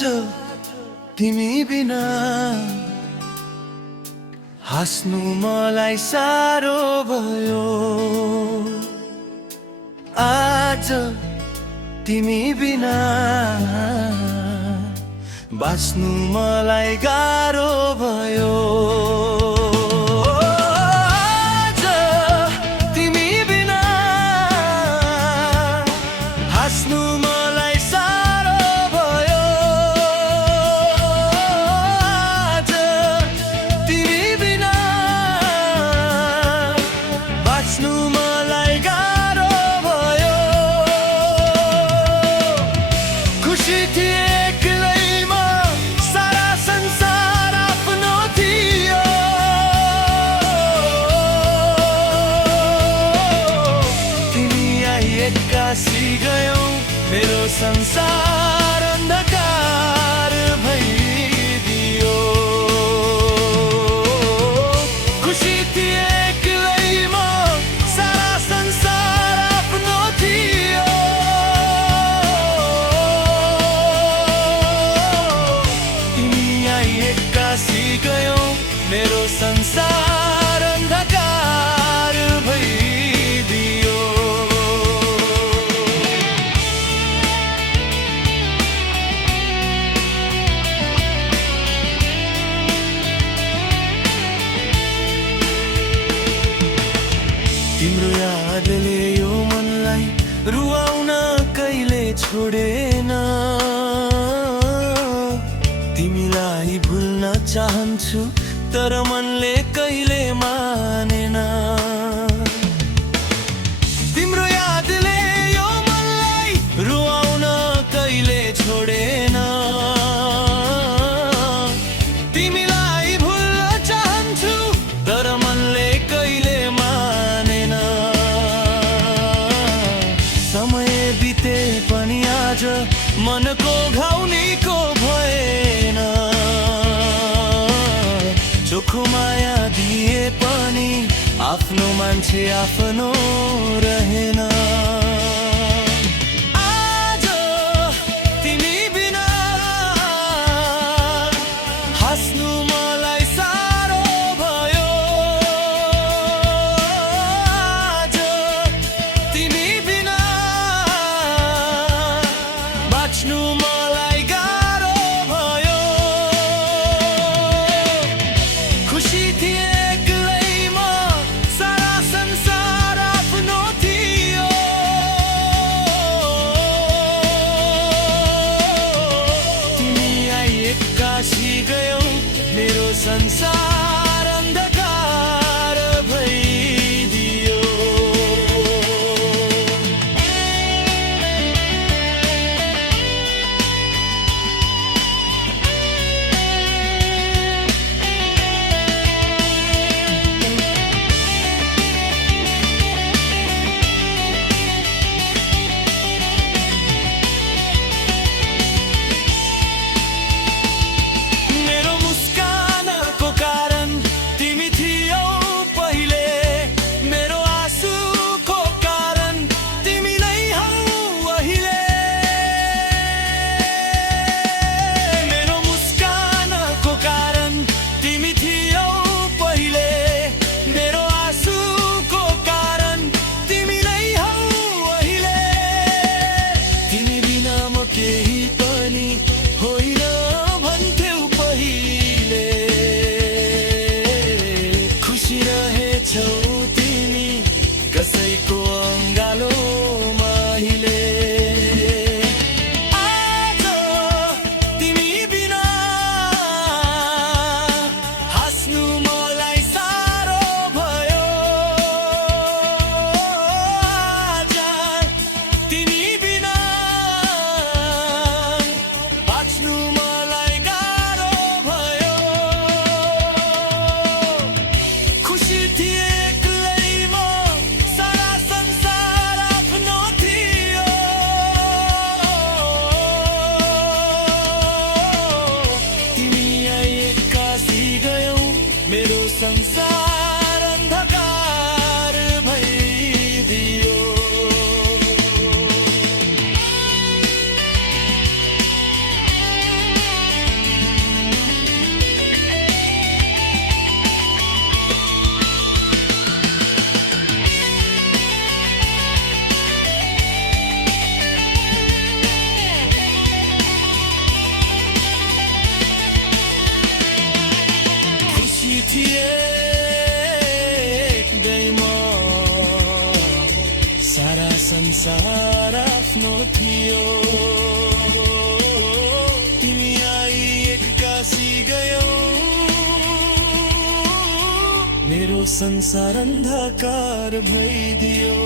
आज तिमी बिना हाँस्नु मलाई साह्रो भयो। आज तिमी बिना बाँच्नु मलाई गाह्रो भयो। आज तिमी बिना हाँस्नु मलाई साह्रो भयो। आज तिमी बिना बाँच्नु मलाई गाह्रो भयो। खुसी थिए एक्लैमा, सारा संसार आफ्नो थियो। तिमी आई एक्कासी गयौ, मेरो संसार अन्धकार भइदियो। खुसी थिए एक्लैमा, सारा संसार आफ्नो थियो। तिमी आई एक्कासी गयौ, मेरो संसार अन्धकार भइदियो। तिम्रो यादले यो मनलाई रुवाउन कहिले छोडेन। तिमीलाई भुल्न चाहन्छु, तर मनले कहिले मानेन। तिम्रो यादले यो मनलाई रुवाउन कहिले छोडेन। तिमीलाई भुल्न चाहन्छु, तर मनले कहिले मानेन। समय बिते पनि आज मनको घाउ निको भएन। चोखो माया दिए पनि आफ्नो मान्छे आफ्नो रहेन। आज तिमी बिना हाँस्नु मलाई साह्रो भयो। आज तिमी बिना बाँच्नु मलाई गाह्रो भयो। खुसी थिए एक्लैमा, सारा संसार आफ्नो थियो। थियो तिमी आई एक्कासी गयौ मेरो संसार अन्धकार भइदियो